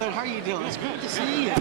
Good, how are you doing? It's good to see you.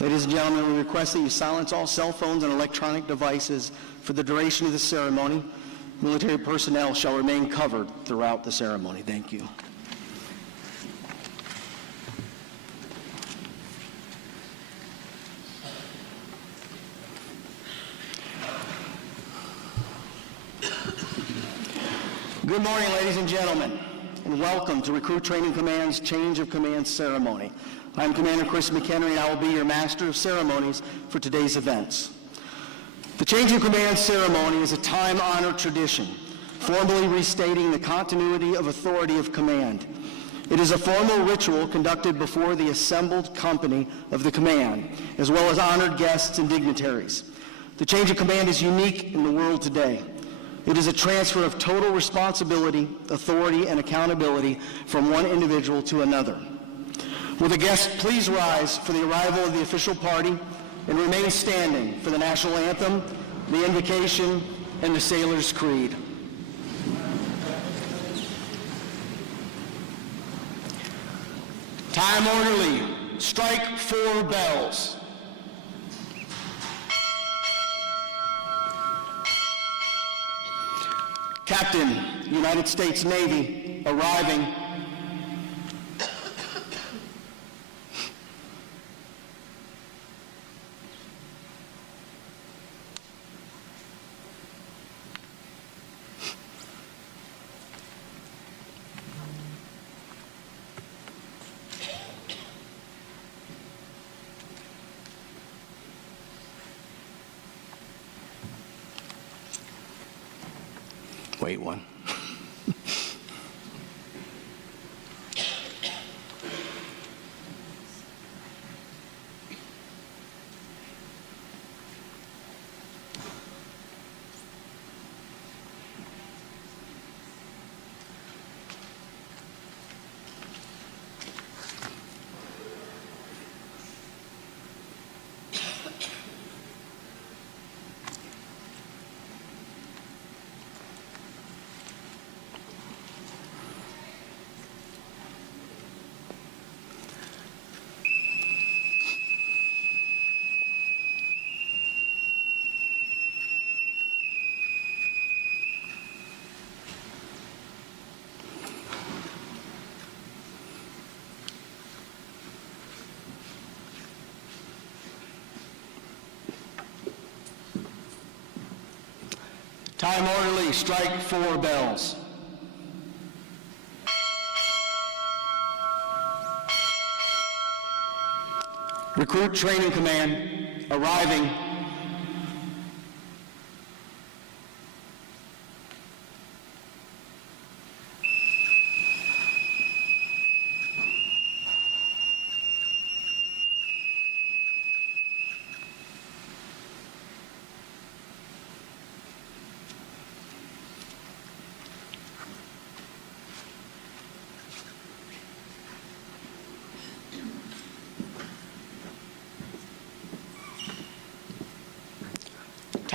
Ladies and gentlemen, we request that you silence all cell phones and electronic devices for the duration of the ceremony. Military personnel shall remain covered throughout the ceremony. Thank you. Good morning, ladies and gentlemen, and welcome to Recruit Training Command's Change of Command Ceremony. I'm Commander Chris McHenry, and I will be your Master of Ceremonies for today's events. The Change of Command Ceremony is a time-honored tradition, formally restating the continuity of authority of command. It is a formal ritual conducted before the assembled company of the command, as well as honored guests and dignitaries. The change of command is unique in the world today. It is a transfer of total responsibility, authority, and accountability from one individual to another. Will the guests please rise for the arrival of the official party and remain standing for the national anthem, the invocation, and the Sailor's Creed. Time orderly, strike 4 bells. Captain, United States Navy, arriving. Wait one. Time orderly, strike 4 bells. Recruit Training Command, arriving.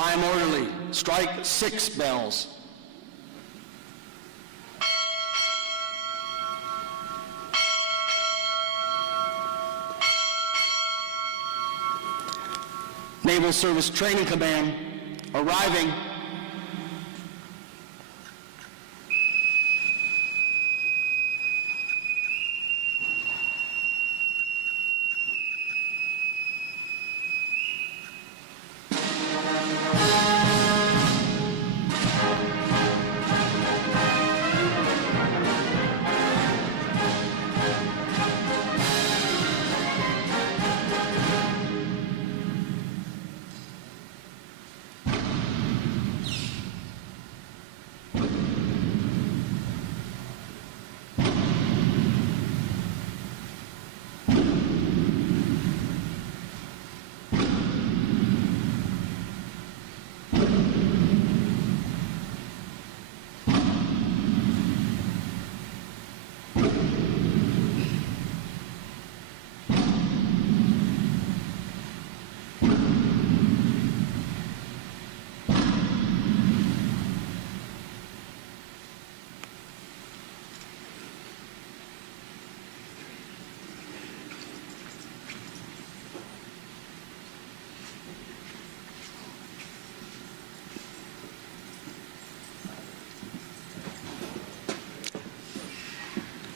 Time orderly, strike 6 bells. Naval Service Training Command, arriving.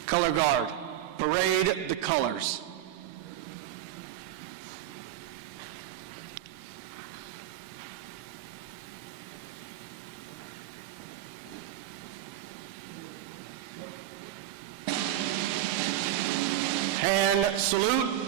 Color Guard, parade the colors. Hand salute.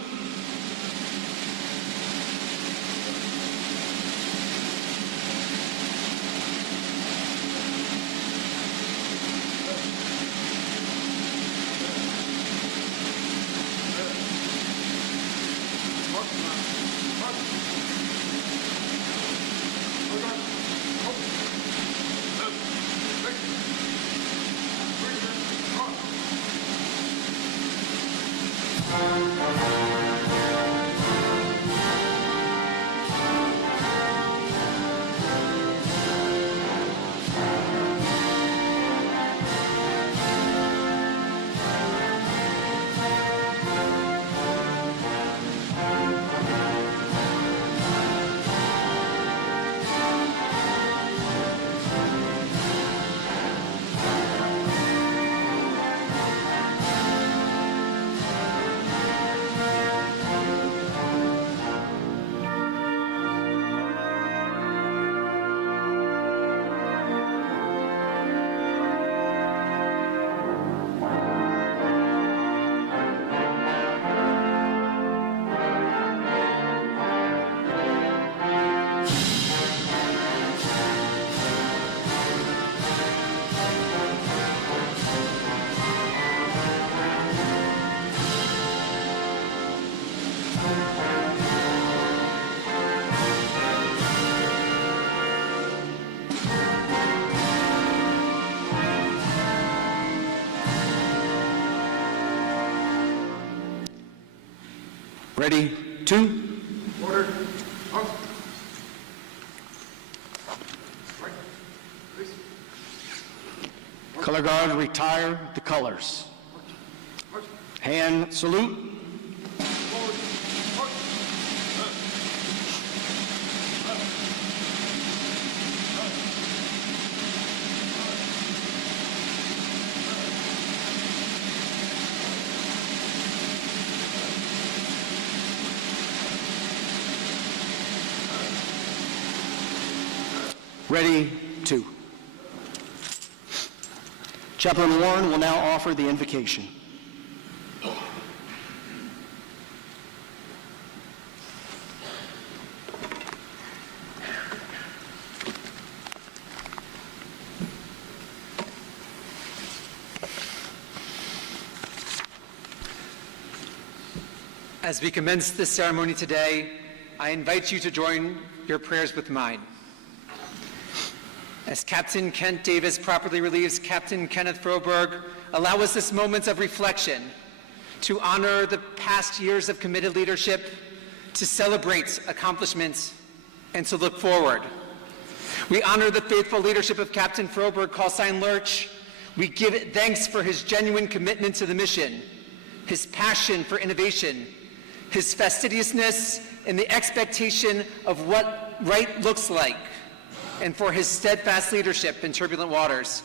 Ready, 2. Order. Out. Right. Please. Color Guard, retire the colors. March. Hand salute. Forward. March. Ready, 2. Chaplain Warren will now offer the invocation. As we commence this ceremony today, I invite you to join your prayers with mine. As Captain Kent Davis properly relieves Captain Kenneth Froberg, allow us this moment of reflection to honor the past years of committed leadership, to celebrate accomplishments, and to look forward We honor the faithful leadership of Captain Froberg, call sign Lurch. We give it thanks for his genuine commitment to the mission, his passion for innovation, his fastidiousness in the expectation of what right looks like, and for his steadfast leadership in turbulent waters.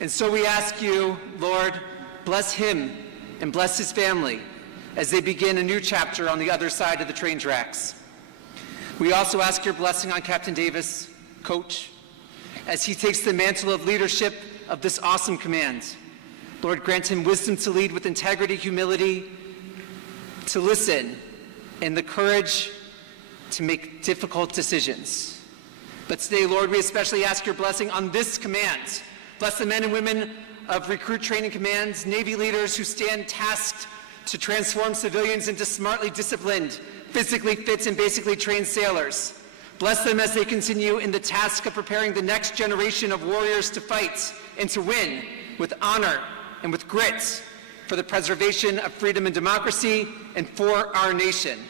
And so we ask you, Lord, bless him and bless his family as they begin a new chapter on the other side of the train tracks. We also ask your blessing on Captain Davis, Coach, as he takes the mantle of leadership of this awesome command. Lord, grant him wisdom to lead with integrity, humility, to listen, and the courage to make difficult decisions. But today, Lord, we especially ask your blessing on this command. Bless the men and women of Recruit Training Commands, Navy leaders who stand tasked to transform civilians into smartly disciplined, physically fit, and basically trained sailors. Bless them as they continue in the task of preparing the next generation of warriors to fight and to win with honor and with grit for the preservation of freedom and democracy and for our nation.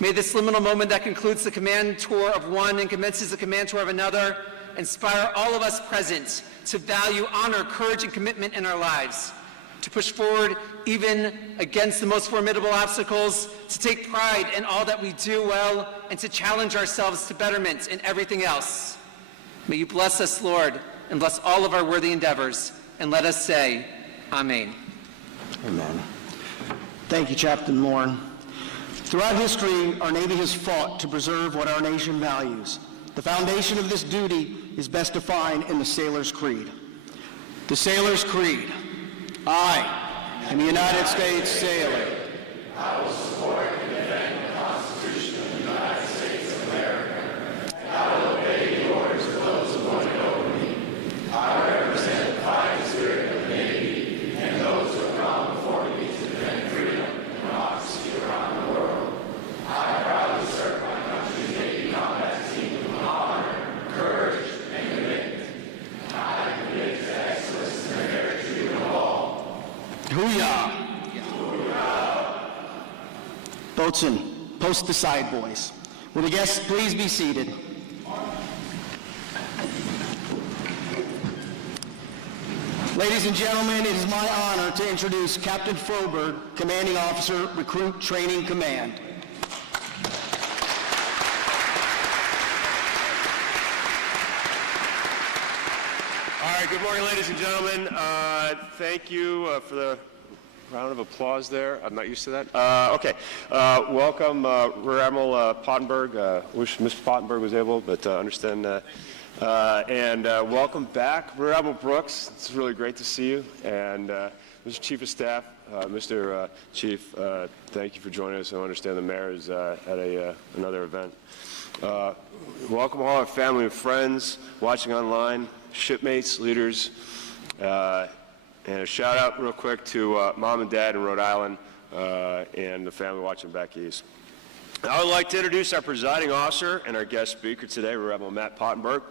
May this liminal moment that concludes the command tour of one and commences the command tour of another inspire all of us present to value honor, courage, and commitment in our lives, to push forward even against the most formidable obstacles, to take pride in all that we do well, and to challenge ourselves to betterment in everything else. May you bless us, Lord, and bless all of our worthy endeavors, and let us say, Amen. Amen. Thank you, Chaplain Moore. Throughout history, our Navy has fought to preserve what our nation values. The foundation of this duty is best defined in the Sailor's Creed. The Sailor's Creed. I am a United States sailor. I will support and defend the Constitution of the United States of America. I will obey the orders of those appointed over me. I represent the fighting spirit of the Navy and those who have gone before me to defend freedom and democracy around the world. I proudly serve my country's Navy combat team with honor, courage, and commitment. I am committed to excellence and the fair treatment of all. Hoo-yah! Boatswain, post the side boys. Will the guests please be seated? Ladies and gentlemen, it is my honor to introduce Captain Froberg, Commanding Officer, Recruit Training Command. All right, good morning, ladies and gentlemen. Thank you for the round of applause there. I'm not used to that. Okay, welcome Rear Admiral Pottenberg. Wish Mr. Pottenberg was able, but understand. And welcome back, Rear Admiral Brooks. It's really great to see you. And Mr. Chief of Staff, Mr. Chief, thank you for joining us. I understand the mayor is at another event. Welcome all our family and friends watching online, shipmates, leaders, and a shout out real quick to Mom and Dad in Rhode Island and the family watching back east. I would like to introduce our presiding officer and our guest speaker today, Rear Admiral Matt Pottenberg.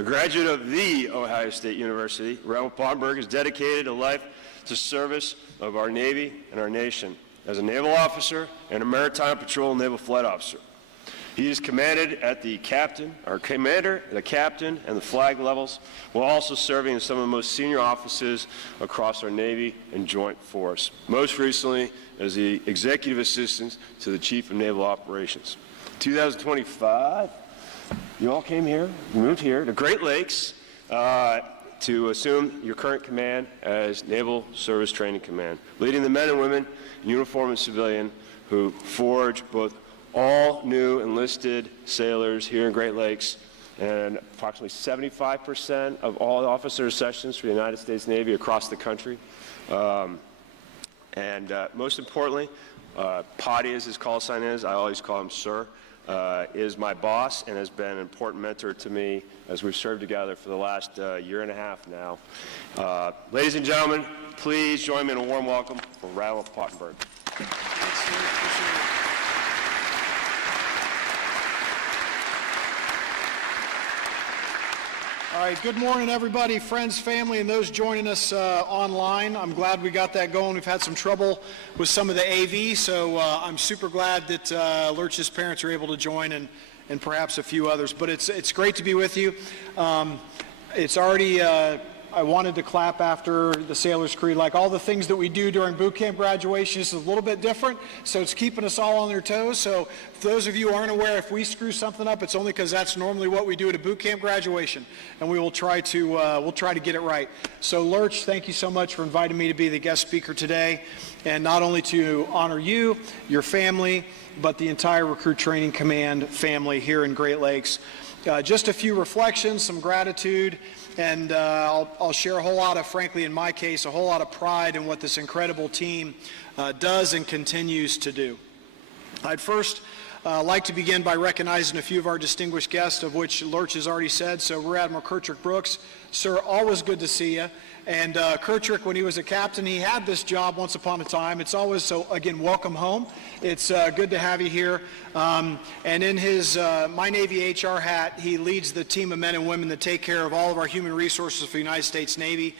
A graduate of the Ohio State University, Rear Admiral Pottenberg has dedicated a life to service of our Navy and our nation as a naval officer and a maritime patrol naval flight officer. He is commanded at the captain, or commander, the captain, and the flag levels, while also serving in some of the most senior offices across our Navy and Joint Force. Most recently, as the executive assistant to the Chief of Naval Operations. 2025, you all came here, moved here to Great Lakes to assume your current command as Naval Service Training Command, leading the men and women in uniform and civilian who forge both all new enlisted sailors here in Great Lakes, and approximately 75% of all officer sessions for the United States Navy across the country. And most importantly, Potty, as his call sign is, I always call him Sir, is my boss and has been an important mentor to me as we've served together for the last year and a half now. Ladies and gentlemen, please join me in a warm welcome for Rear Admiral Pottenberg. All right, good morning, everybody, friends, family, and those joining us online. I'm glad we got that going. We've had some trouble with some of the AV, so I'm super glad that Lurch's parents are able to join and perhaps a few others. But it's great to be with you. It's already, I wanted to clap after the Sailor's Creed. Like all the things that we do during boot camp graduation is a little bit different, so it's keeping us all on their toes. So if those of you aren't aware, if we screw something up, it's only because that's normally what we do at a boot camp graduation, and we will try to get it right. So Lurch, thank you so much for inviting me to be the guest speaker today, and not only to honor you, your family, but the entire Recruit Training Command family here in Great Lakes. Just a few reflections, some gratitude, and I'll share a whole lot of, frankly, in my case, a whole lot of pride in what this incredible team does and continues to do. I'd first like to begin by recognizing a few of our distinguished guests, of which Lurch has already said. So Rear Admiral Kirtrick Brooks, sir, always good to see you. And Kirtrick, when he was a captain, he had this job once upon a time. It's always, so again, welcome home. It's good to have you here. And in his My Navy HR hat, he leads the team of men and women that take care of all of our human resources for the United States Navy.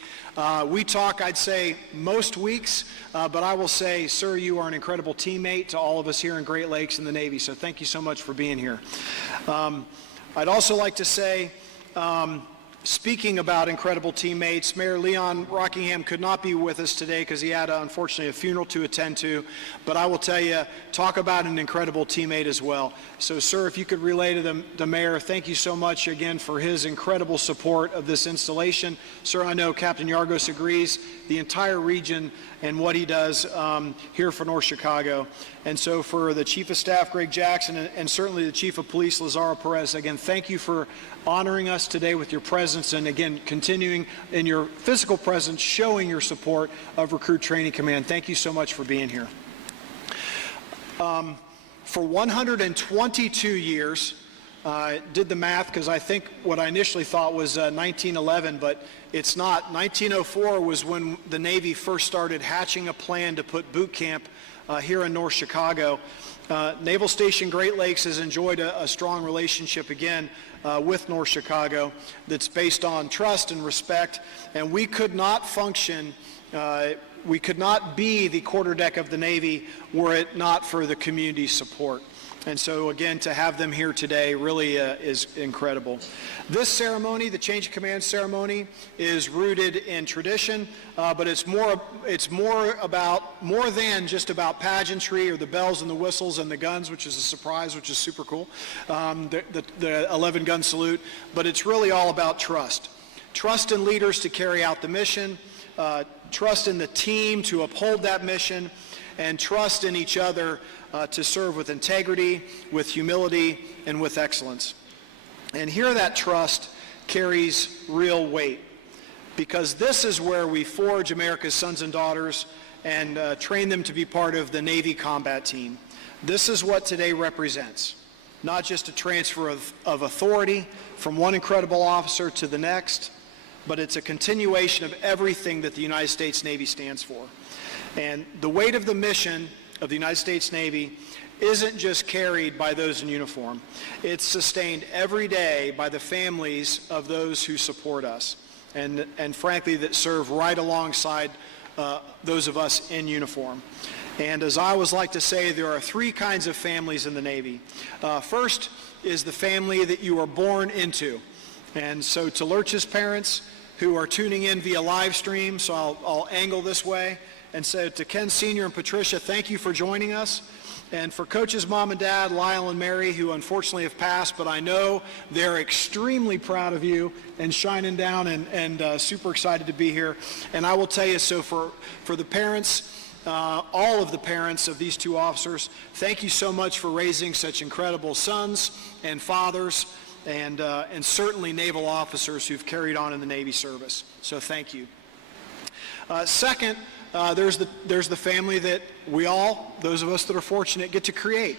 We talk, I'd say, most weeks, but I will say, sir, you are an incredible teammate to all of us here in Great Lakes and the Navy, so thank you so much for being here. I'd also like to say, speaking about incredible teammates, Mayor Leon Rockingham could not be with us today because he had, unfortunately, a funeral to attend to, but I will tell you, talk about an incredible teammate as well. So, sir, if you could relay to the mayor, thank you so much again for his incredible support of this installation. Sir, I know Captain Yargos agrees, the entire region and what he does here for North Chicago. And so for the Chief of Staff, Greg Jackson, and certainly the Chief of Police, Lazaro Perez, again, thank you for honoring us today with your presence and, again, continuing in your physical presence, showing your support of Recruit Training Command. Thank you so much for being here. For 122 years, did the math because I think what I initially thought was 1911, but it's not. 1904 was when the Navy first started hatching a plan to put boot camp here in North Chicago. Naval Station Great Lakes has enjoyed a strong relationship again with North Chicago that's based on trust and respect, and we could not function, we could not be the quarterdeck of the Navy were it not for the community support. And so, again, to have them here today really is incredible. This ceremony, the Change of Command ceremony, is rooted in tradition, but it's more than just about pageantry or the bells and the whistles and the guns, which is a surprise, which is super cool, the 11-gun salute, but it's really all about trust. Trust in leaders to carry out the mission, trust in the team to uphold that mission, and trust in each other to serve with integrity, with humility, and with excellence. And here that trust carries real weight, because this is where we forge America's sons and daughters and train them to be part of the Navy combat team. This is what today represents, not just a transfer of authority from one incredible officer to the next, but it's a continuation of everything that the United States Navy stands for. And the weight of the mission of the United States Navy isn't just carried by those in uniform. It's sustained every day by the families of those who support us and frankly, that serve right alongside those of us in uniform. And as I always like to say, there are three kinds of families in the Navy. First is the family that you are born into. And so to Lurch's parents who are tuning in via live stream, so I'll angle this way. And so to Ken Sr. and Patricia, thank you for joining us. And for Coach's mom and dad, Lyle and Mary, who unfortunately have passed, but I know they're extremely proud of you and shining down and super excited to be here. And I will tell you, so for the parents, all of the parents of these two officers, thank you so much for raising such incredible sons and fathers and certainly naval officers who've carried on in the Navy service. So thank you. Second, there's the family that we all, those of us that are fortunate, get to create.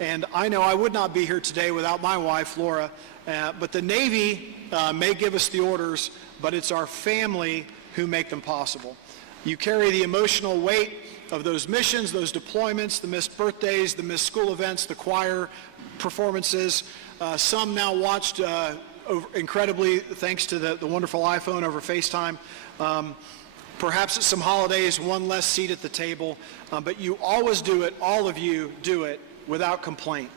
And I know I would not be here today without my wife, Laura, but the Navy may give us the orders, but it's our family who make them possible. You carry the emotional weight of those missions, those deployments, the missed birthdays, the missed school events, the choir performances. Some now watched incredibly, thanks to the wonderful iPhone over FaceTime. Perhaps at some holidays, one less seat at the table, but you always do it, all of you do it, without complaint.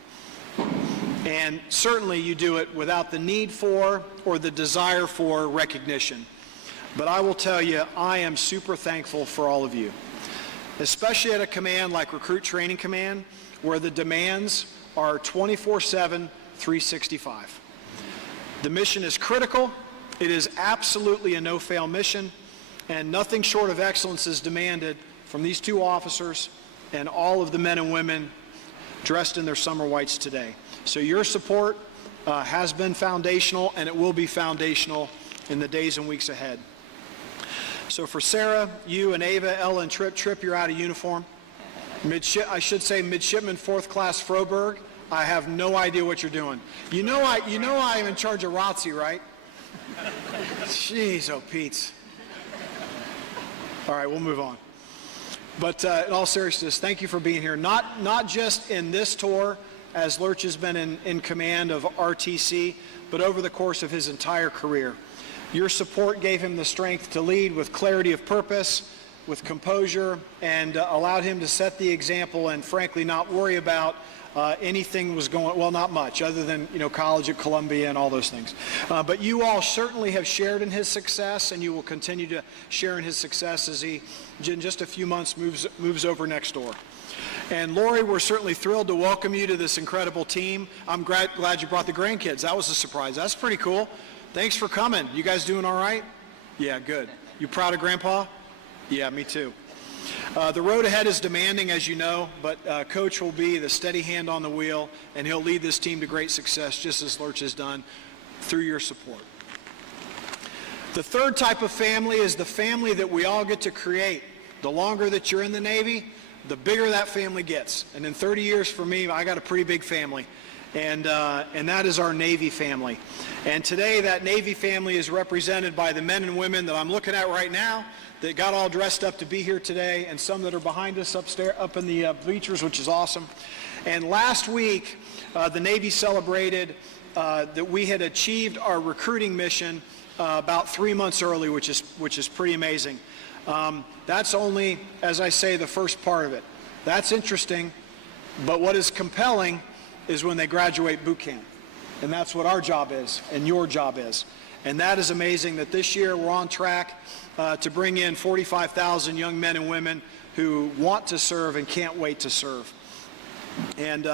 And certainly you do it without the need for or the desire for recognition. But I will tell you, I am super thankful for all of you, especially at a command like Recruit Training Command, where the demands are 24/7, 365. The mission is critical. It is absolutely a no-fail mission, and nothing short of excellence is demanded from these two officers and all of the men and women dressed in their summer whites today. So your support has been foundational, and it will be foundational in the days and weeks ahead. So for Sarah, you and Ava, Ella, and Trip, you're out of uniform. I should say Midshipman 4th Class Froberg, I have no idea what you're doing. You know I am in charge of ROTC, right? Jeez, oh Pete's. All right, we'll move on. But in all seriousness, thank you for being here. Not just in this tour, as Lurch has been in command of RTC, but over the course of his entire career. Your support gave him the strength to lead with clarity of purpose, with composure, and allowed him to set the example and frankly not worry about anything was going, well, not much, other than, college at Columbia and all those things. But you all certainly have shared in his success, and you will continue to share in his success as he, in just a few months, moves over next door. And Lori, we're certainly thrilled to welcome you to this incredible team. I'm glad you brought the grandkids. That was a surprise. That's pretty cool. Thanks for coming. You guys doing all right? Yeah, good. You proud of Grandpa? Yeah, me too. The road ahead is demanding, as you know, but Coach will be the steady hand on the wheel, and he'll lead this team to great success, just as Lurch has done, through your support. The third type of family is the family that we all get to create. The longer that you're in the Navy, the bigger that family gets. And in 30 years for me, I got a pretty big family. And that is our Navy family. And today that Navy family is represented by the men and women that I'm looking at right now that got all dressed up to be here today, and some that are behind us upstairs, up in the bleachers, which is awesome. And last week, the Navy celebrated that we had achieved our recruiting mission about 3 months early, which is pretty amazing. That's only, as I say, the first part of it. That's interesting, but what is compelling is when they graduate boot camp. And that's what our job is, and your job is. And that is amazing that this year we're on track to bring in 45,000 young men and women who want to serve and can't wait to serve. And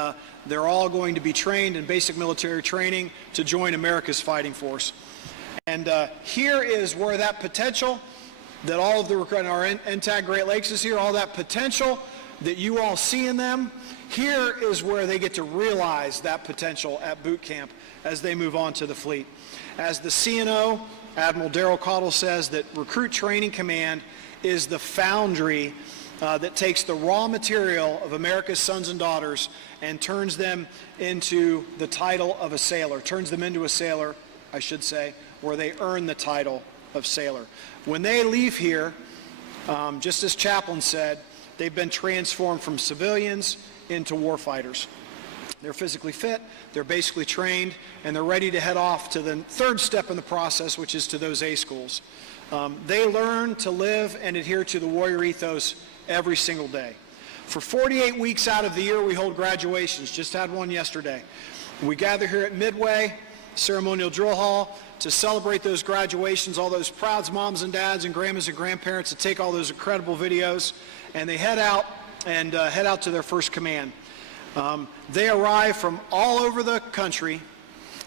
they're all going to be trained in basic military training to join America's fighting force. And here is where that potential that all of the, our NTAG Great Lakes is here, all that potential that you all see in them, here is where they get to realize that potential at boot camp as they move on to the fleet. As the CNO, Admiral Darrell Caudill, says that Recruit Training Command is the foundry that takes the raw material of America's sons and daughters and turns them into the title of a sailor, turns them into a sailor, I should say, where they earn the title of sailor. When they leave here, just as Chaplain said, they've been transformed from civilians into warfighters. They're physically fit, they're basically trained, and they're ready to head off to the third step in the process, which is to those A schools. They learn to live and adhere to the warrior ethos every single day. For 48 weeks out of the year, we hold graduations. Just had one yesterday. We gather here at Midway, Ceremonial Drill Hall, to celebrate those graduations, all those proud moms and dads and grandmas and grandparents that take all those incredible videos, and they head out to their first command. They arrive from all over the country,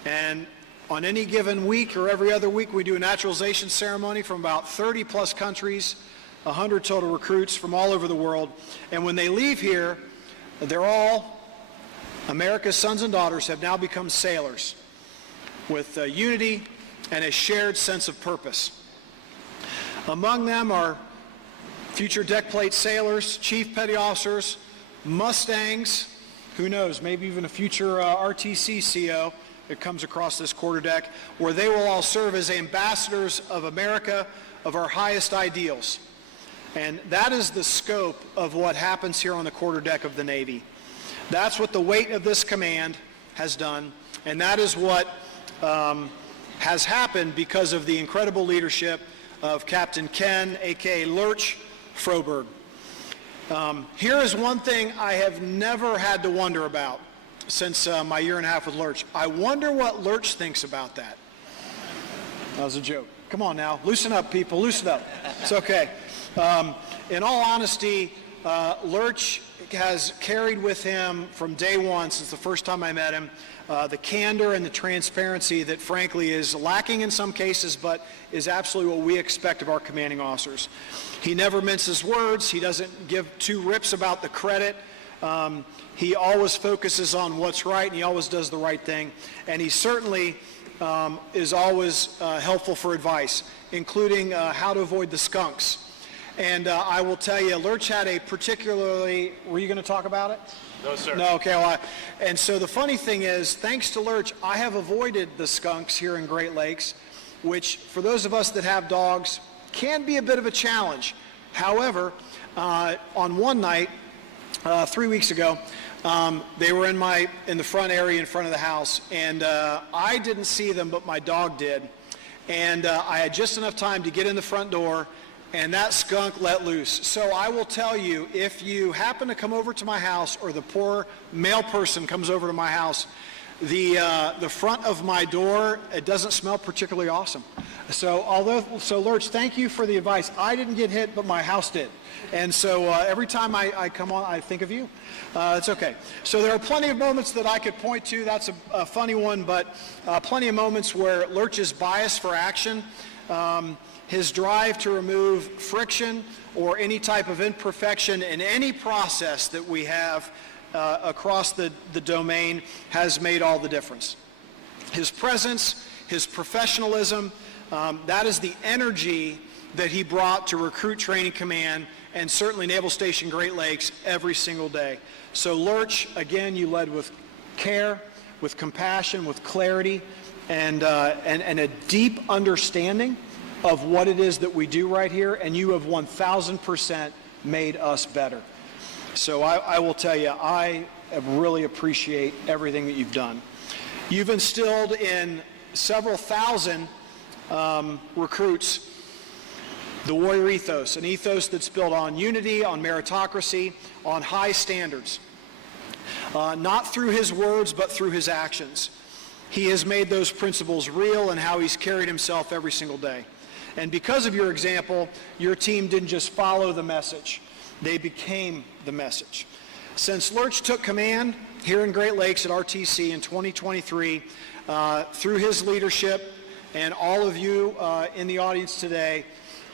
and on any given week or every other week, we do a naturalization ceremony from about 30 plus countries, 100 total recruits from all over the world. And when they leave here, they're all, America's sons and daughters have now become sailors with unity and a shared sense of purpose. Among them are future deck plate sailors, chief petty officers, Mustangs, who knows, maybe even a future RTC CO that comes across this quarterdeck, where they will all serve as ambassadors of America, of our highest ideals. And that is the scope of what happens here on the quarterdeck of the Navy. That's what the weight of this command has done, and that is what has happened because of the incredible leadership of Captain Ken, a.k.a. Lurch Froberg. Here is one thing I have never had to wonder about, since my year and a half with Lurch. I wonder what Lurch thinks about that. That was a joke. Come on now, loosen up, people, loosen up. It's okay. In all honesty, Lurch has carried with him from day one, since the first time I met him, the candor and the transparency that frankly is lacking in some cases, but is absolutely what we expect of our commanding officers. He never minces words. He doesn't give two rips about the credit. He always focuses on what's right, and he always does the right thing. And he certainly is always helpful for advice, including how to avoid the skunks. And I will tell you, Lurch had a particularly, were you going to talk about it? No, sir. No, okay. Well, and so the funny thing is, thanks to Lurch, I have avoided the skunks here in Great Lakes, which for those of us that have dogs can be a bit of a challenge. However, on one night, 3 weeks ago, they were in the front area in front of the house, and I didn't see them, but my dog did. And I had just enough time to get in the front door, and that skunk let loose. So I will tell you, if you happen to come over to my house, or the poor male person comes over to my house, the front of my door, it doesn't smell particularly awesome. So Lurch, thank you for the advice. I didn't get hit, but my house did. And so every time I come on, I think of you. It's okay. So there are plenty of moments that I could point to. That's a funny one, but plenty of moments where Lurch's bias for action, his drive to remove friction or any type of imperfection in any process that we have across the domain has made all the difference. His presence, his professionalism, that is the energy that he brought to Recruit Training Command and certainly Naval Station Great Lakes every single day. So Lurch, again, you led with care, with compassion, with clarity, and a deep understanding of what it is that we do right here, and you have 1,000% made us better. So I will tell you, I really appreciate everything that you've done. You've instilled in several thousand recruits the warrior ethos, an ethos that's built on unity, on meritocracy, on high standards. Not through his words, but through his actions. He has made those principles real in how he's carried himself every single day. And because of your example, your team didn't just follow the message, they became the message. Since Lurch took command here in Great Lakes at RTC in 2023, through his leadership and all of you in the audience today,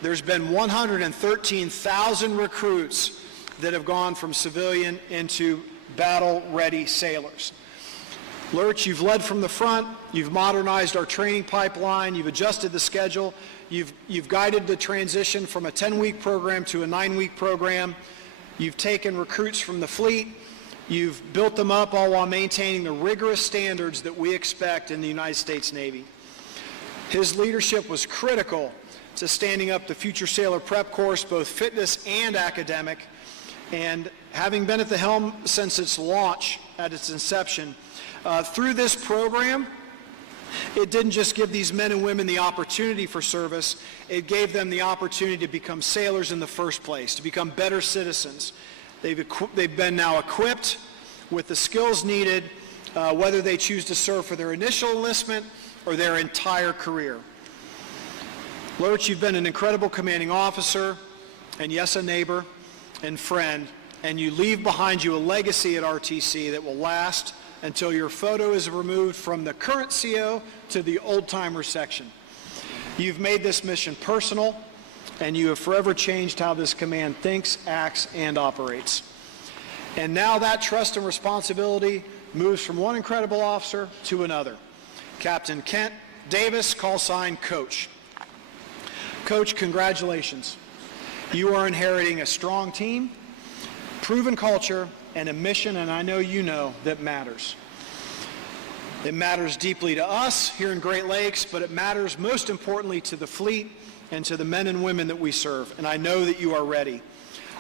there's been 113,000 recruits that have gone from civilian into battle-ready sailors. Lurch, you've led from the front, you've modernized our training pipeline, you've adjusted the schedule, you've guided the transition from a 10-week program to a 9-week program, you've taken recruits from the fleet, you've built them up all while maintaining the rigorous standards that we expect in the United States Navy. His leadership was critical to standing up the Future Sailor Prep course, both fitness and academic, and having been at the helm since its launch at its inception, through this program, it didn't just give these men and women the opportunity for service, it gave them the opportunity to become sailors in the first place, to become better citizens. They've been now equipped with the skills needed, whether they choose to serve for their initial enlistment or their entire career. Lurch, you've been an incredible commanding officer, and yes, a neighbor and friend, and you leave behind you a legacy at RTC that will last until your photo is removed from the current CO to the old-timer section. You've made this mission personal, and you have forever changed how this command thinks, acts, and operates. And now that trust and responsibility moves from one incredible officer to another. Captain Kent Davis, call sign Coach. Coach, congratulations. You are inheriting a strong team, proven culture, and a mission, and I know you know, that matters. It matters deeply to us here in Great Lakes, but it matters most importantly to the fleet and to the men and women that we serve, and I know that you are ready.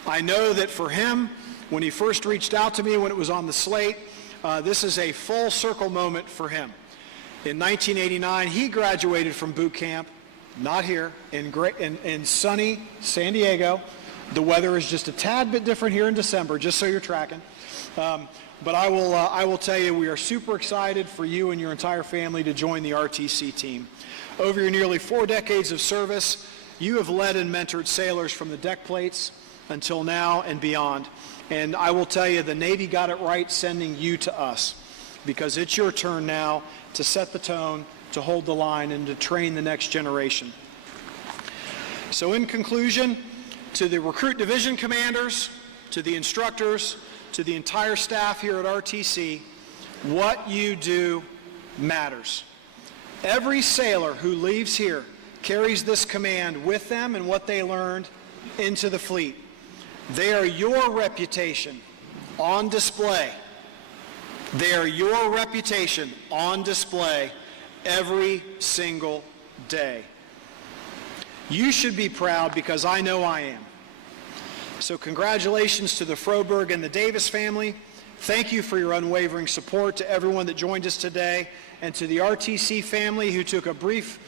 I know that for him, when he first reached out to me when it was on the slate, this is a full circle moment for him. In 1989, he graduated from boot camp, not here, in sunny San Diego, The weather is just a tad bit different here in December, just so you're tracking. But I will tell you, we are super excited for you and your entire family to join the RTC team. Over your nearly 4 decades of service, you have led and mentored sailors from the deck plates until now and beyond. And I will tell you, the Navy got it right sending you to us, because it's your turn now to set the tone, to hold the line, and to train the next generation. So in conclusion, to the recruit division commanders, to the instructors, to the entire staff here at RTC, what you do matters. Every sailor who leaves here carries this command with them and what they learned into the fleet. They are your reputation on display. They are your reputation on display every single day. You should be proud, because I know I am. So congratulations to the Froberg and the Davis family. Thank you for your unwavering support. To everyone that joined us today, and to the RTC family who took a brief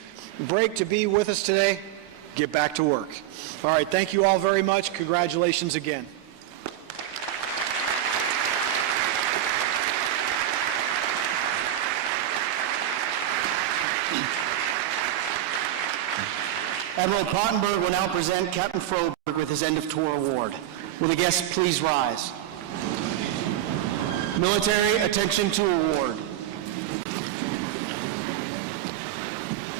break to be with us today, get back to work. All right, thank you all very much. Congratulations again. Admiral Pottenberg will now present Captain Froberg with his End of Tour Award. Will the guests please rise? Military Attention to Award.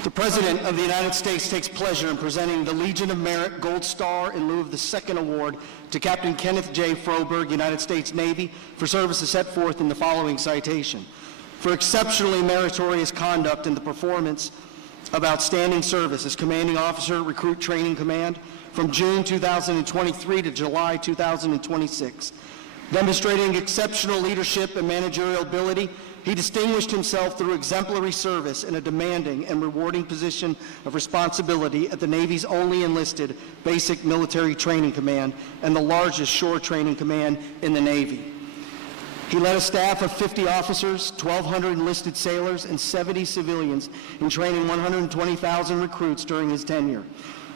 The President of the United States takes pleasure in presenting the Legion of Merit Gold Star in lieu of the second award to Captain Kenneth J. Froberg, United States Navy, for services set forth in the following citation: for exceptionally meritorious conduct in the performance of outstanding service as Commanding Officer, Recruit Training Command, from June 2023 to July 2026. Demonstrating exceptional leadership and managerial ability, he distinguished himself through exemplary service in a demanding and rewarding position of responsibility at the Navy's only enlisted basic military training command and the largest shore training command in the Navy. He led a staff of 50 officers, 1,200 enlisted sailors, and 70 civilians in training 120,000 recruits during his tenure.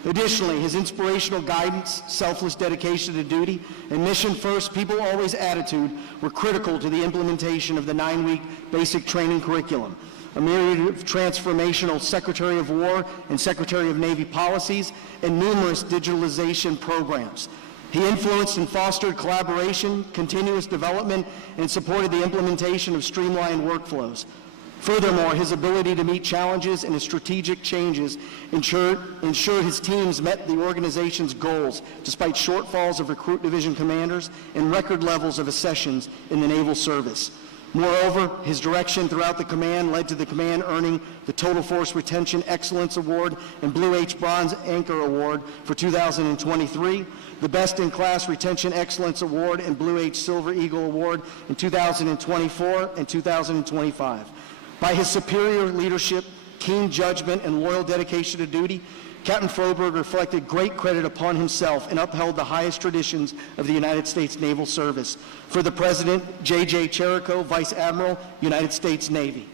Additionally, his inspirational guidance, selfless dedication to duty, and mission-first, people-always attitude were critical to the implementation of the 9-week basic training curriculum, a myriad of transformational Secretary of War and Secretary of Navy policies, and numerous digitalization programs. He influenced and fostered collaboration, continuous development, and supported the implementation of streamlined workflows. Furthermore, his ability to meet challenges and his strategic changes ensured his teams met the organization's goals despite shortfalls of recruit division commanders and record levels of accessions in the naval service. Moreover, his direction throughout the command led to the command earning the Total Force Retention Excellence Award and Blue H Bronze Anchor Award for 2023, the Best in Class Retention Excellence Award and Blue H Silver Eagle Award in 2024 and 2025. By his superior leadership, keen judgment, and loyal dedication to duty, Captain Froberg reflected great credit upon himself and upheld the highest traditions of the United States Naval Service. For the President, J.J. Cherico, Vice Admiral, United States Navy.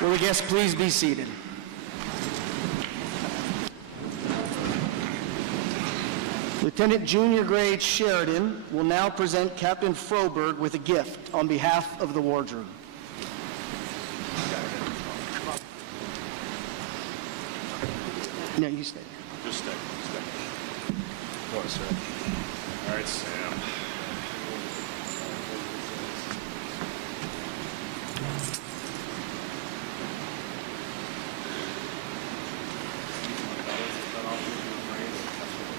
Will the guests please be seated? Lieutenant Junior Grade Sheridan will now present Captain Froberg with a gift on behalf of the wardroom. No, you stay. Just stay. Go on, sir. All right, Sam.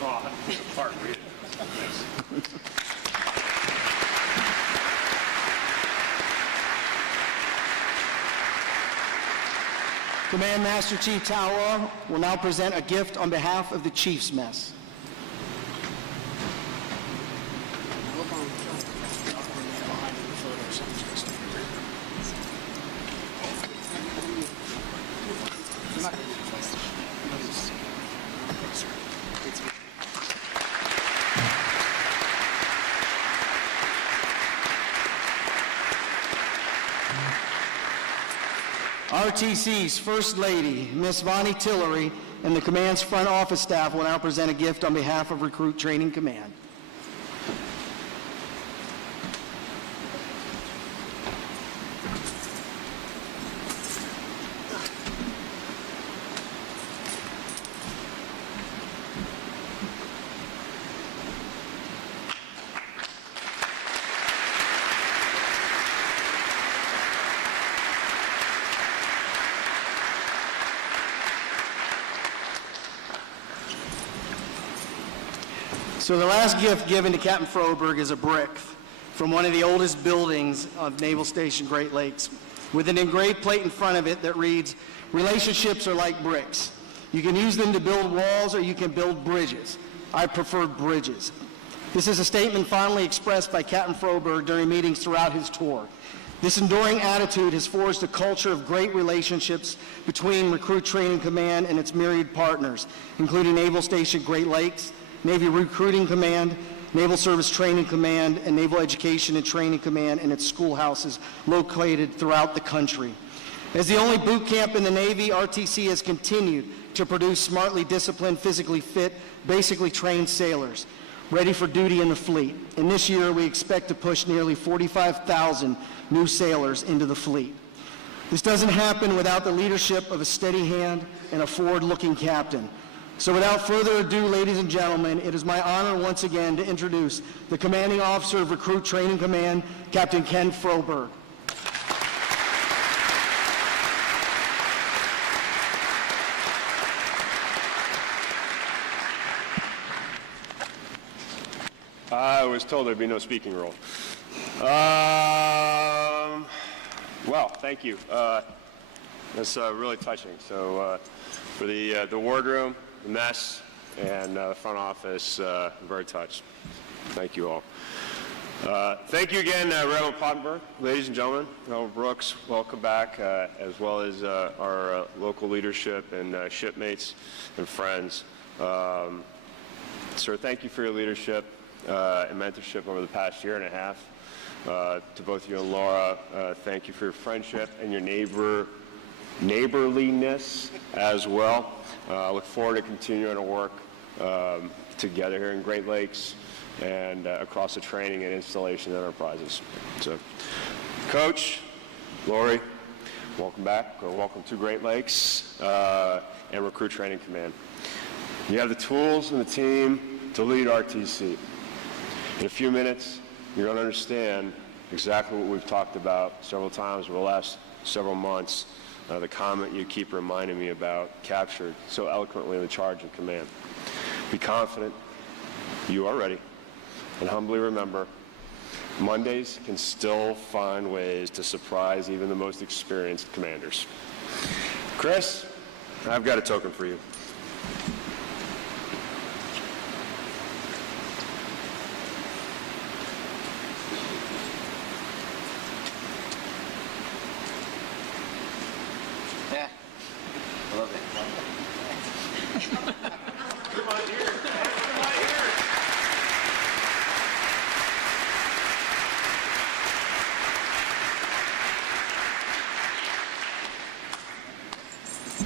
Oh, part, read it. Thanks. Command Master Chief Talwell will now present a gift on behalf of the Chief's Mess. RTC's First Lady, Miss Vonnie Tillery, and the command's front office staff will now present a gift on behalf of Recruit Training Command. So the last gift given to Captain Froberg is a brick from one of the oldest buildings of Naval Station Great Lakes with an engraved plate in front of it that reads, "Relationships are like bricks. You can use them to build walls or you can build bridges. I prefer bridges." This is a statement fondly expressed by Captain Froberg during meetings throughout his tour. This enduring attitude has forged a culture of great relationships between Recruit Training Command and its myriad partners, including Naval Station Great Lakes, Navy Recruiting Command, Naval Service Training Command, and Naval Education and Training Command and its schoolhouses located throughout the country. As the only boot camp in the Navy, RTC has continued to produce smartly disciplined, physically fit, basically trained sailors ready for duty in the fleet. And this year, we expect to push nearly 45,000 new sailors into the fleet. This doesn't happen without the leadership of a steady hand and a forward-looking captain. So without further ado, ladies and gentlemen, it is my honor once again to introduce the Commanding Officer of Recruit Training Command, Captain Ken Froberg. I was told there'd be no speaking role. Well, thank you. That's really touching. So for the wardroom, the mess, and the front office, I'm very touched. Thank you all. Thank you again, Reverend Pottenberg, ladies and gentlemen. Reverend Brooks, welcome back, as well as our local leadership and shipmates and friends. Sir, thank you for your leadership and mentorship over the past year and a half. To both you and Laura, thank you for your friendship and your neighborliness as well. I look forward to continuing to work together here in Great Lakes and across the training and installation enterprises. So, Coach, Lori, welcome back, or welcome to Great Lakes and Recruit Training Command. You have the tools and the team to lead RTC. In a few minutes, you're going to understand exactly what we've talked about several times over the last several months. The comment you keep reminding me about, captured so eloquently in the charge of command. Be confident, you are ready, and humbly remember, Mondays can still find ways to surprise even the most experienced commanders. Chris, I've got a token for you.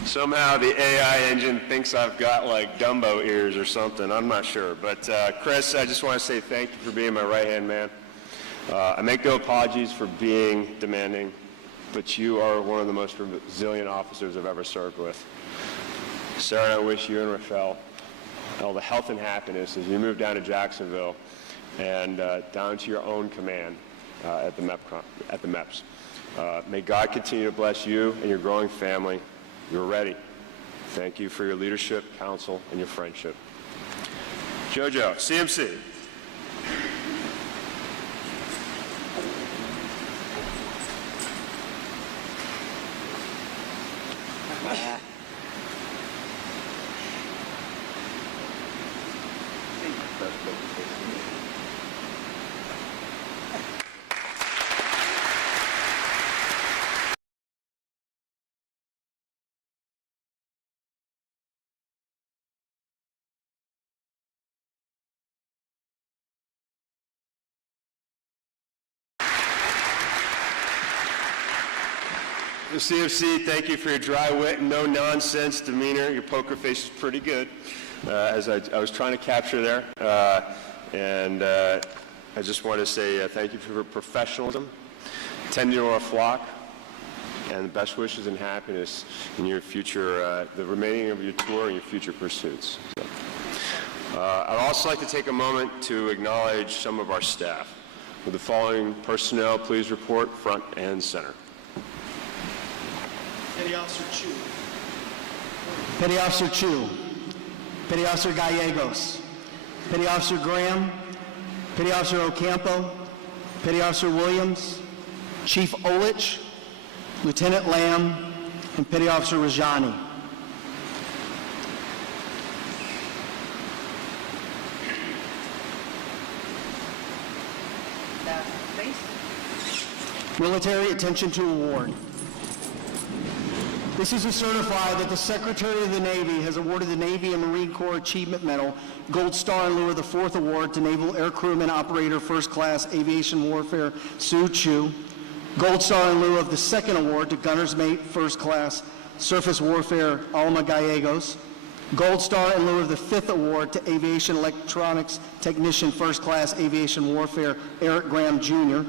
Somehow the AI engine thinks I've got like Dumbo ears or something. I'm not sure. But Chris, I just want to say thank you for being my right-hand man. I make no apologies for being demanding, but you are one of the most resilient officers I've ever served with. Sarah and I wish you and Rochelle all the health and happiness as you move down to Jacksonville and down to your own command at the MEPS. May God continue to bless you and your growing family. You're ready. Thank you for your leadership, counsel, and your friendship. JoJo, CMC. The CFC, thank you for your dry wit and no-nonsense demeanor. Your poker face is pretty good, as I was trying to capture there. I just want to say thank you for your professionalism, tending to our flock, and the best wishes and happiness in your future, the remaining of your tour and your future pursuits. So, I'd also like to take a moment to acknowledge some of our staff. With the following personnel, please report front and center. Petty Officer Chu. Petty Officer Chu. Petty Officer Gallegos. Petty Officer Graham. Petty Officer Ocampo. Petty Officer Williams. Chief Olich. Lieutenant Lamb. And Petty Officer Rajani. Military Attention to Award. This is to certify that the Secretary of the Navy has awarded the Navy and Marine Corps Achievement Medal, Gold Star in lieu of the 4th award to Naval Air Crewman Operator First Class Aviation Warfare Sue Chu, Gold Star in lieu of the 2nd award to Gunner's Mate First Class Surface Warfare Alma Gallegos, Gold Star in lieu of the 5th award to Aviation Electronics Technician First Class Aviation Warfare Eric Graham Jr.,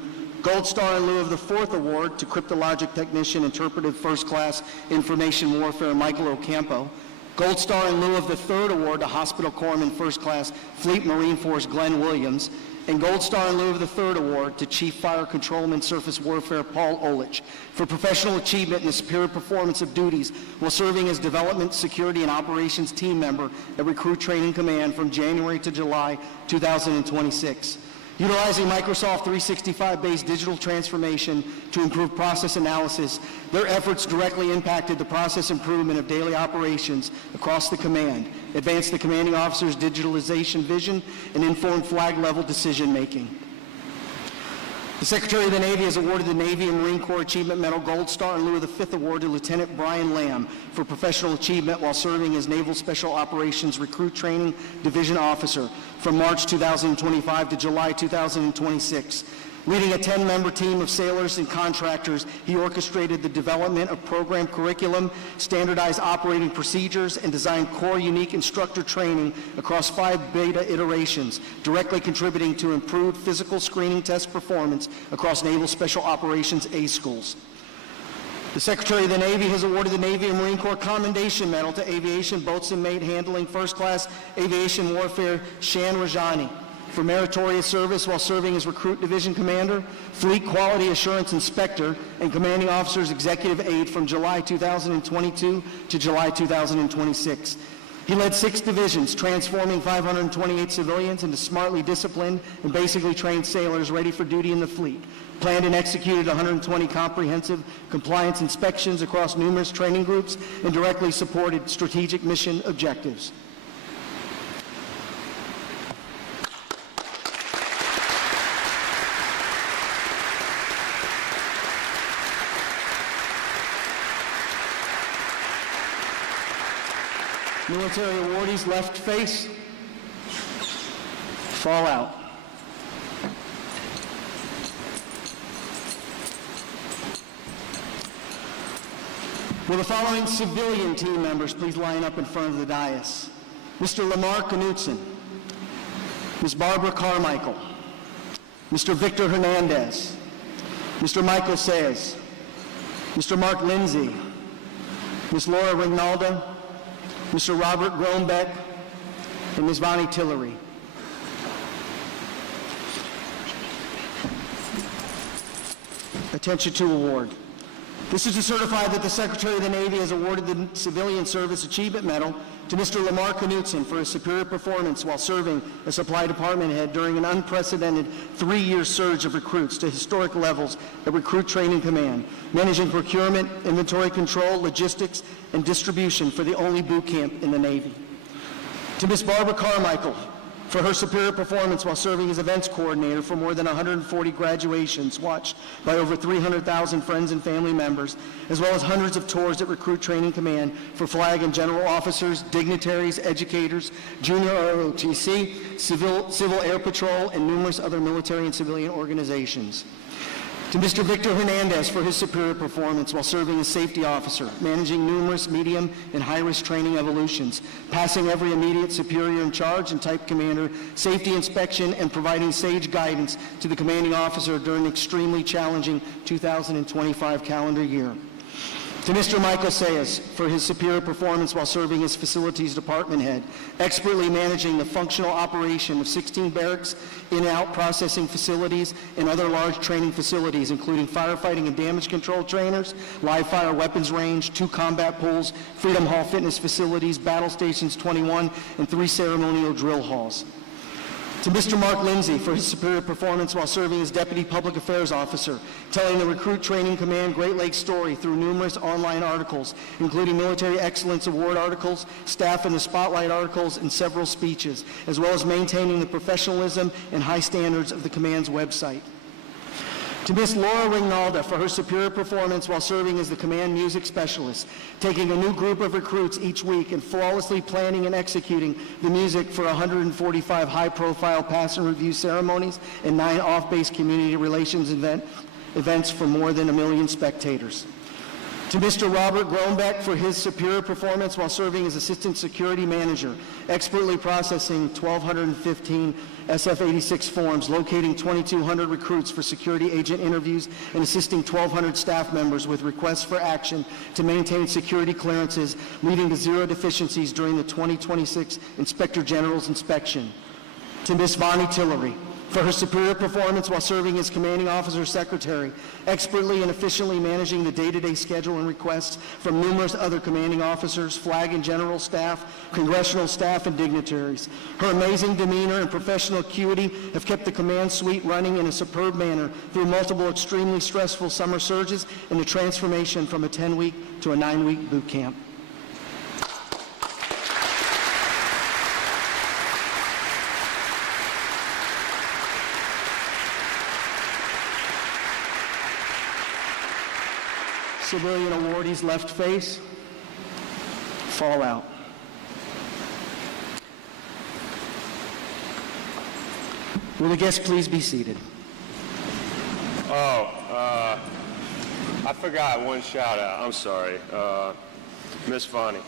Gold Star in lieu of the 4th award to Cryptologic Technician Interpretive First Class Information Warfare Michael Ocampo, Gold Star in lieu of the 3rd award to Hospital Corpsman First Class Fleet Marine Force Glenn Williams, and Gold Star in lieu of the 3rd award to Chief Fire Controlman Surface Warfare Paul Olich for professional achievement in the superior performance of duties while serving as Development, Security, and Operations Team Member at Recruit Training Command from January to July 2026. Utilizing Microsoft 365-based digital transformation to improve process analysis, their efforts directly impacted the process improvement of daily operations across the command, advanced the commanding officer's digitalization vision, and informed flag-level decision-making. The Secretary of the Navy has awarded the Navy and Marine Corps Achievement Medal Gold Star in lieu of the 5th award to Lieutenant Brian Lamb for professional achievement while serving as Naval Special Operations Recruit Training Division Officer from March 2025 to July 2026. Leading a 10-member team of sailors and contractors, he orchestrated the development of program curriculum, standardized operating procedures, and designed core unique instructor training across 5 beta iterations, directly contributing to improved physical screening test performance across Naval Special Operations A schools. The Secretary of the Navy has awarded the Navy and Marine Corps Commendation Medal to Aviation Boatswain Mate Handling First Class Aviation Warfare Shan Rajani for meritorious service while serving as Recruit Division Commander, Fleet Quality Assurance Inspector, and Commanding Officer's Executive Aide from July 2022 to July 2026. He led 6 divisions, transforming 528 civilians into smartly disciplined and basically trained sailors ready for duty in the fleet, planned and executed 120 comprehensive compliance inspections across numerous training groups, and directly supported strategic mission objectives. Military awardees, left face, fall out. Will the following civilian team members please line up in front of the dais? Mr. Lamar Knudsen, Ms. Barbara Carmichael, Mr. Victor Hernandez, Mr. Michael Saez, Mr. Mark Lindsay, Ms. Laura Rinaldo, Mr. Robert Groenbeck, and Ms. Bonnie Tillery. Attention to award. This is to certify that the Secretary of the Navy has awarded the Civilian Service Achievement Medal to Mr. Lamar Knudsen for his superior performance while serving as Supply Department Head during an unprecedented 3-year surge of recruits to historic levels at Recruit Training Command, managing procurement, inventory control, logistics, and distribution for the only boot camp in the Navy. To Ms. Barbara Carmichael for her superior performance while serving as events coordinator for more than 140 graduations watched by over 300,000 friends and family members, as well as hundreds of tours at Recruit Training Command for flag and general officers, dignitaries, educators, junior ROTC, Civil Air Patrol, and numerous other military and civilian organizations. To Mr. Victor Hernandez for his superior performance while serving as safety officer, managing numerous medium and high-risk training evolutions, passing every immediate superior in charge and type commander safety inspection, and providing sage guidance to the commanding officer during an extremely challenging 2025 calendar year. To Mr. Michael Sayas for his superior performance while serving as facilities department head, expertly managing the functional operation of 16 barracks, in-out processing facilities, and other large training facilities, including firefighting and damage control trainers, live fire weapons range, 2 combat pools, Freedom Hall fitness facilities, battle stations 21, and 3 ceremonial drill halls. To Mr. Mark Lindsay for his superior performance while serving as Deputy Public Affairs Officer, telling the Recruit Training Command Great Lakes story through numerous online articles, including Military Excellence Award articles, Staff in the Spotlight articles, and several speeches, as well as maintaining the professionalism and high standards of the Command's website. To Ms. Laura Rinalda for her superior performance while serving as the Command Music Specialist, taking a new group of recruits each week and flawlessly planning and executing the music for 145 high-profile pass and review ceremonies and 9 off-base community relations events for more than 1 million spectators. To Mr. Robert Groenbeck for his superior performance while serving as Assistant Security Manager, expertly processing 1,215 SF-86 forms, locating 2,200 recruits for security agent interviews, and assisting 1,200 staff members with requests for action to maintain security clearances, leading to 0 deficiencies during the 2026 Inspector General's inspection. To Ms. Vonnie Tillery for her superior performance while serving as Commanding Officer Secretary, expertly and efficiently managing the day-to-day schedule and requests from numerous other commanding officers, flag and general staff, congressional staff, and dignitaries. Her amazing demeanor and professional acuity have kept the command suite running in a superb manner through multiple extremely stressful summer surges and the transformation from a 10-week to a 9-week boot camp. Civilian awardees left face, fall out. Will the guests please be seated? I forgot one shout out. I'm sorry. Miss Vonnie.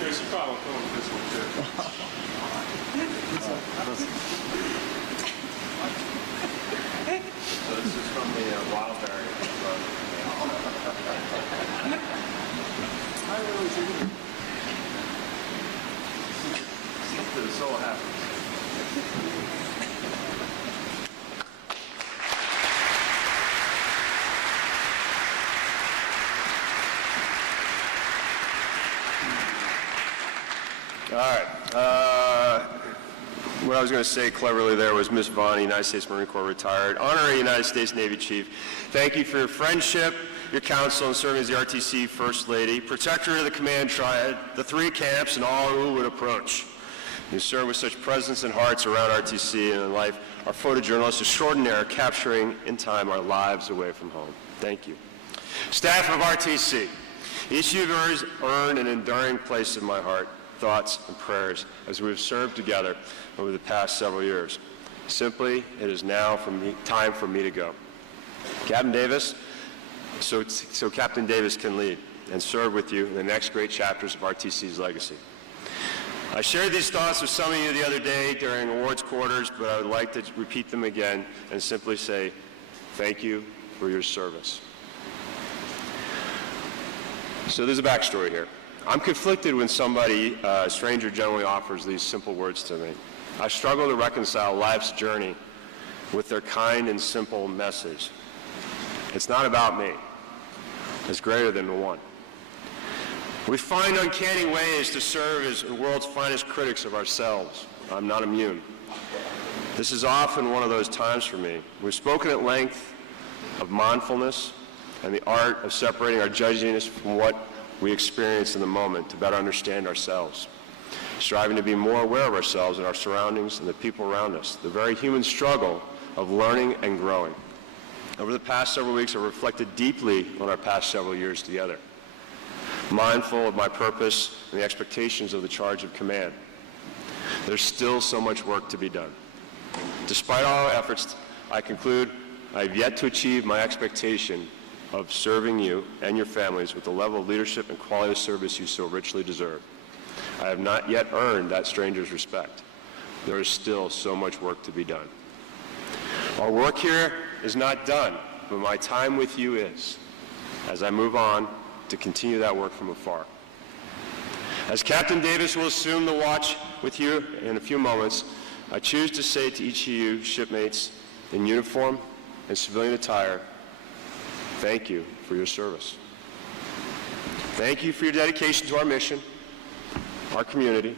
There's a problem with this one too. So this is from the Wildberry. This all happens. All right. What I was going to say cleverly there was Miss Vonnie, United States Marine Corps retired, honorary United States Navy Chief. Thank you for your friendship, your counsel, and serving as the RTC First Lady, protector of the command triad, the 3 camps, and all who would approach. You serve with such presence and hearts around RTC and in life. Our photojournalists extraordinaire, capturing in time our lives away from home. Thank you. Staff of RTC, each of you has earned an enduring place in my heart, thoughts, and prayers as we have served together over the past several years. Simply, it is now time for me to go. Captain Davis, so Captain Davis can lead and serve with you in the next great chapters of RTC's legacy. I shared these thoughts with some of you the other day during awards quarters, but I would like to repeat them again and simply say thank you for your service. So there's a backstory here. I'm conflicted when somebody, a stranger, generally offers these simple words to me. I struggle to reconcile life's journey with their kind and simple message. It's not about me. It's greater than the one. We find uncanny ways to serve as the world's finest critics of ourselves. I'm not immune. This is often one of those times for me. We've spoken at length of mindfulness and the art of separating our judginess from what we experience in the moment to better understand ourselves, striving to be more aware of ourselves and our surroundings and the people around us, the very human struggle of learning and growing. Over the past several weeks, I've reflected deeply on our past several years together, mindful of my purpose and the expectations of the charge of command. There's still so much work to be done. Despite all our efforts, I conclude I have yet to achieve my expectation of serving you and your families with the level of leadership and quality of service you so richly deserve. I have not yet earned that stranger's respect. There is still so much work to be done. Our work here is not done, but my time with you is, as I move on to continue that work from afar. As Captain Davis will assume the watch with you in a few moments, I choose to say to each of you shipmates in uniform and civilian attire, thank you for your service. Thank you for your dedication to our mission, our community.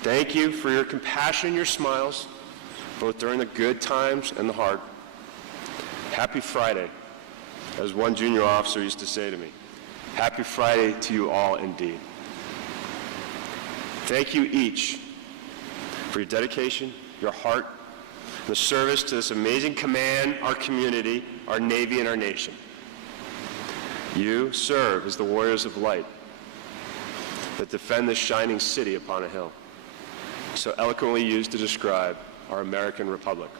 Thank you for your compassion and your smiles, both during the good times and the hard. Happy Friday, as one junior officer used to say to me. Happy Friday to you all indeed. Thank you each for your dedication, your heart, and the service to this amazing command, our community, our Navy, and our nation. You serve as the warriors of light that defend this shining city upon a hill, so eloquently used to describe our American Republic.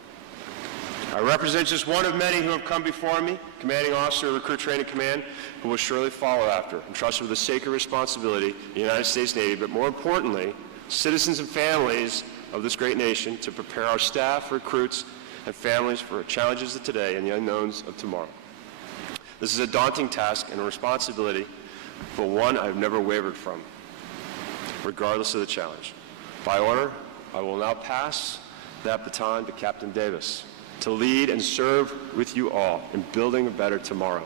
I represent just one of many who have come before me, commanding officer of Recruit Training Command, who will surely follow after, entrusted with the sacred responsibility of the United States Navy, but more importantly, citizens and families of this great nation, to prepare our staff, recruits, and families for challenges of today and the unknowns of tomorrow. This is a daunting task and a responsibility, but one I've never wavered from, regardless of the challenge. By order, I will now pass that baton to Captain Davis to lead and serve with you all in building a better tomorrow.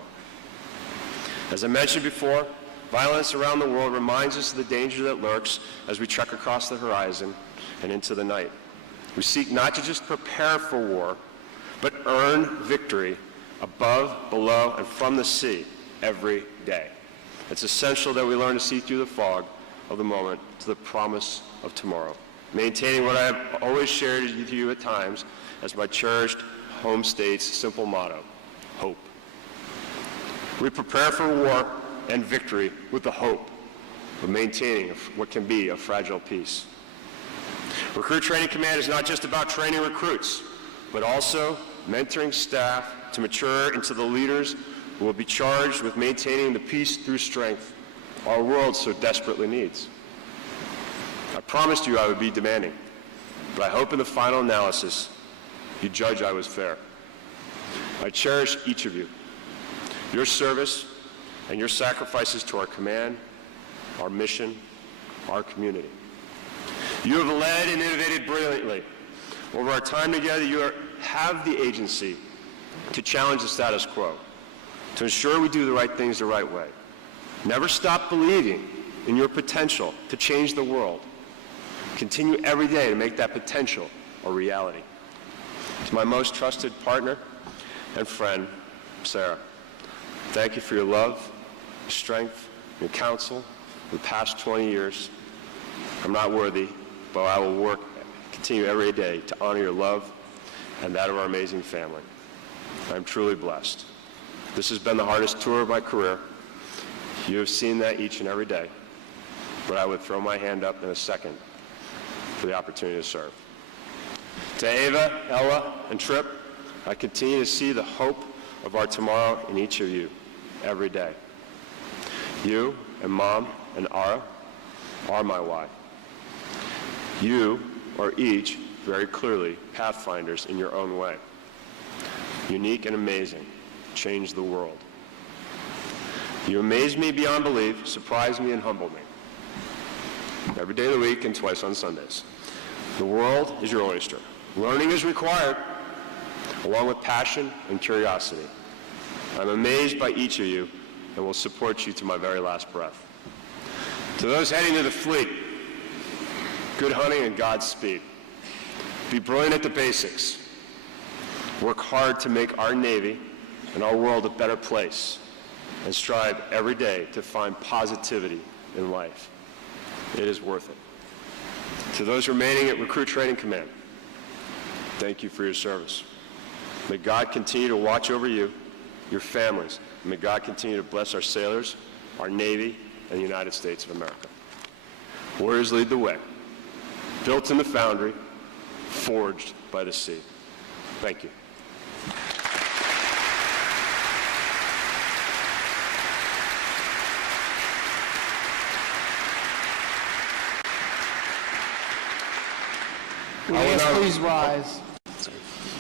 As I mentioned before, violence around the world reminds us of the danger that lurks as we trek across the horizon and into the night. We seek not to just prepare for war, but earn victory above, below, and from the sea every day. It's essential that we learn to see through the fog of the moment to the promise of tomorrow, maintaining what I have always shared with you at times as my cherished home state's simple motto, hope. We prepare for war and victory with the hope of maintaining what can be a fragile peace. Recruit Training Command is not just about training recruits, but also mentoring staff to mature into the leaders who will be charged with maintaining the peace through strength our world so desperately needs. I promised you I would be demanding, but I hope in the final analysis you judge I was fair. I cherish each of you, your service, and your sacrifices to our command, our mission, our community. You have led and innovated brilliantly. Over our time together, you have the agency to challenge the status quo, to ensure we do the right things the right way. Never stop believing in your potential to change the world. Continue every day to make that potential a reality. To my most trusted partner and friend, Sarah, thank you for your love, your strength, your counsel for the past 20 years. I'm not worthy, but I will continue every day to honor your love and that of our amazing family. I'm truly blessed. This has been the hardest tour of my career. You have seen that each and every day, but I would throw my hand up in a second for the opportunity to serve. To Ava, Ella, and Tripp, I continue to see the hope of our tomorrow in each of you every day. You and Mom and Ara are my why. You are each very clearly pathfinders in your own way. Unique and amazing, change the world. You amaze me beyond belief, surprise me, and humble me. Every day of the week and twice on Sundays. The world is your oyster. Learning is required, along with passion and curiosity. I'm amazed by each of you and will support you to my very last breath. To those heading to the fleet, good hunting and Godspeed. Be brilliant at the basics. Work hard to make our Navy and our world a better place, and strive every day to find positivity in life. It is worth it. To those remaining at Recruit Training Command, thank you for your service. May God continue to watch over you, your families, and may God continue to bless our sailors, our Navy, and the United States of America. Warriors lead the way. built in the foundry, forged by the sea. Thank you. Will the guests please rise?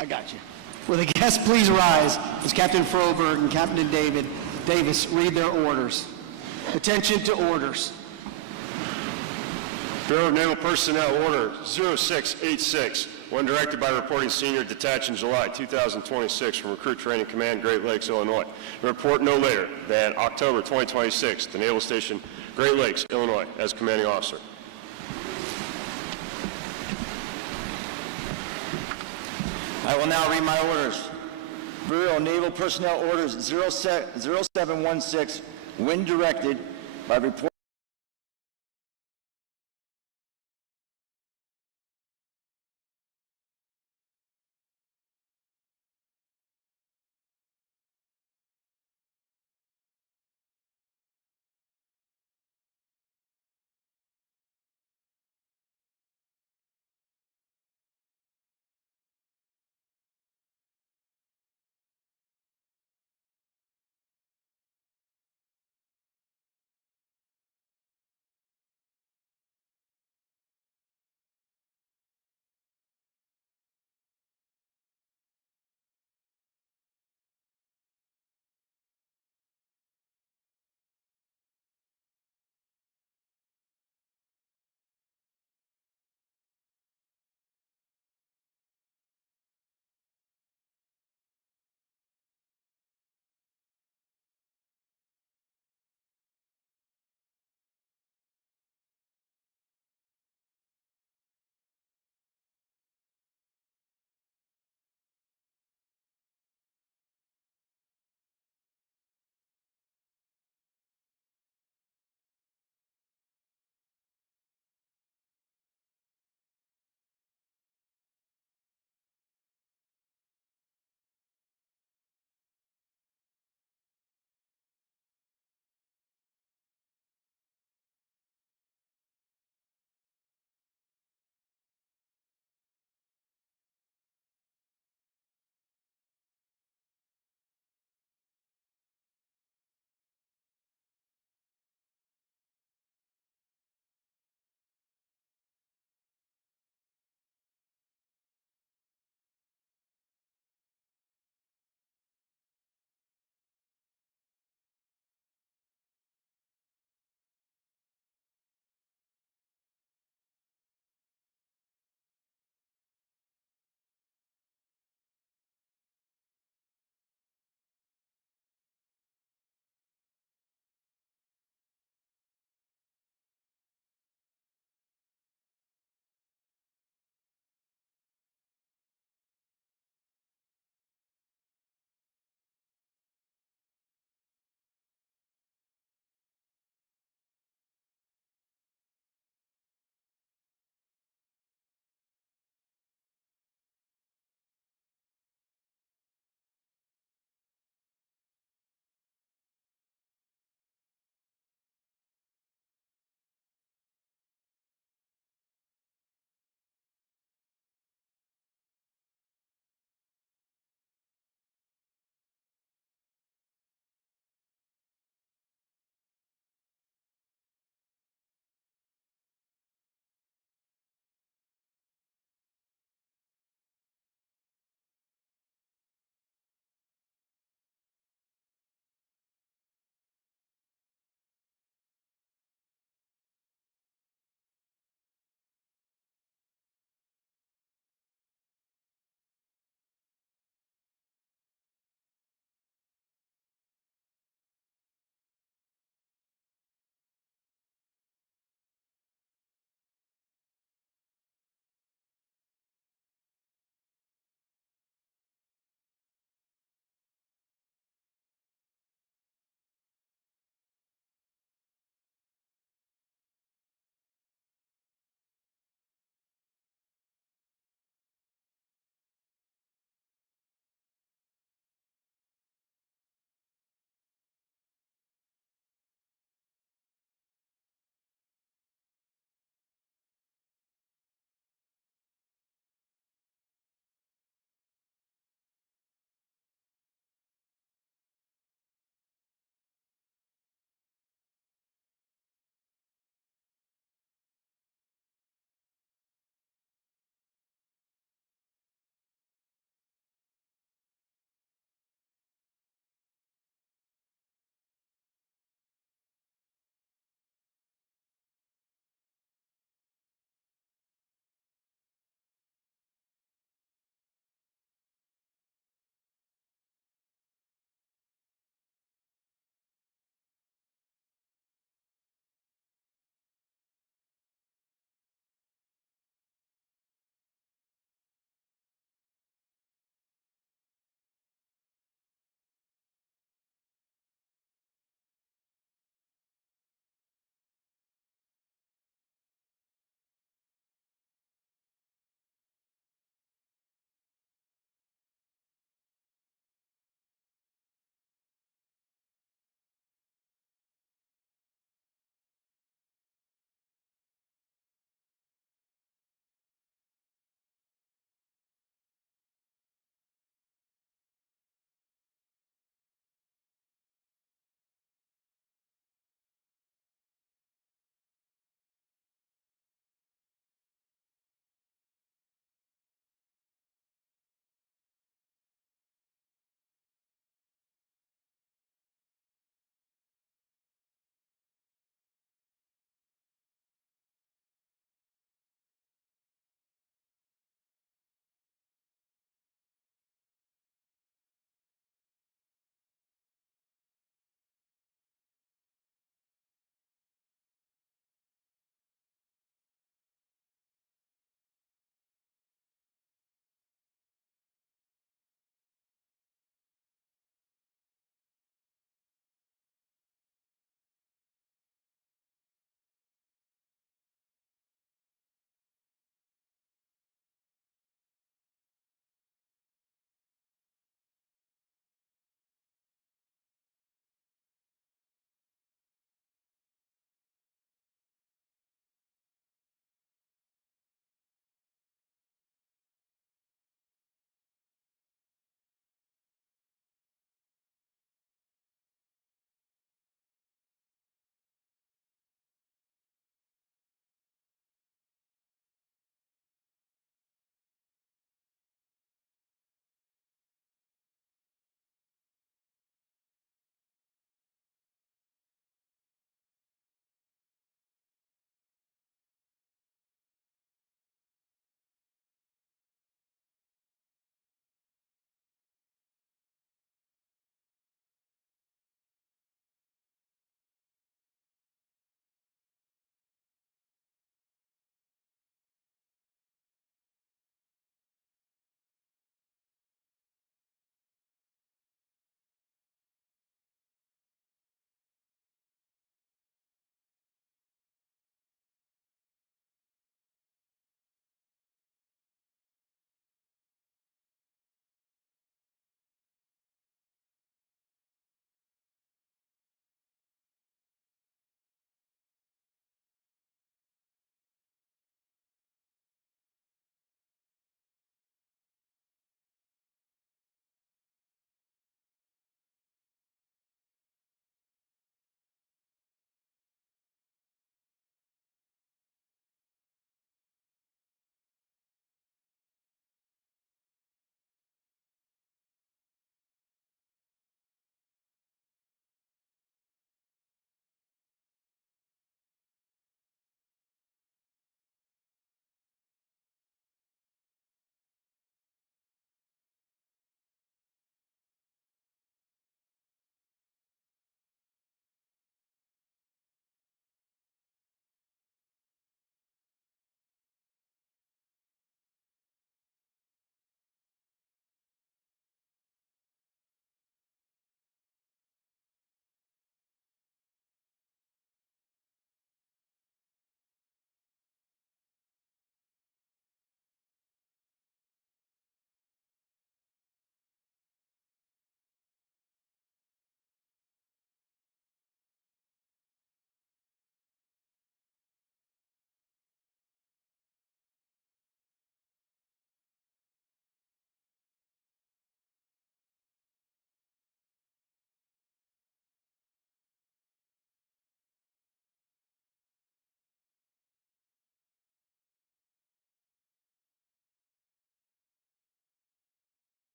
I got you. Will the guests please rise as Captain Froberg and Captain Davis read their orders. Attention to orders. Bureau of Naval Personnel Order 0686, one directed by Reporting Senior, detached in July 2026 from Recruit Training Command, Great Lakes, Illinois. Report no later than October 2026 to Naval Station, Great Lakes, Illinois, as Commanding Officer. I will now read my orders. Bureau of Naval Personnel Orders 0716, when directed by Reporting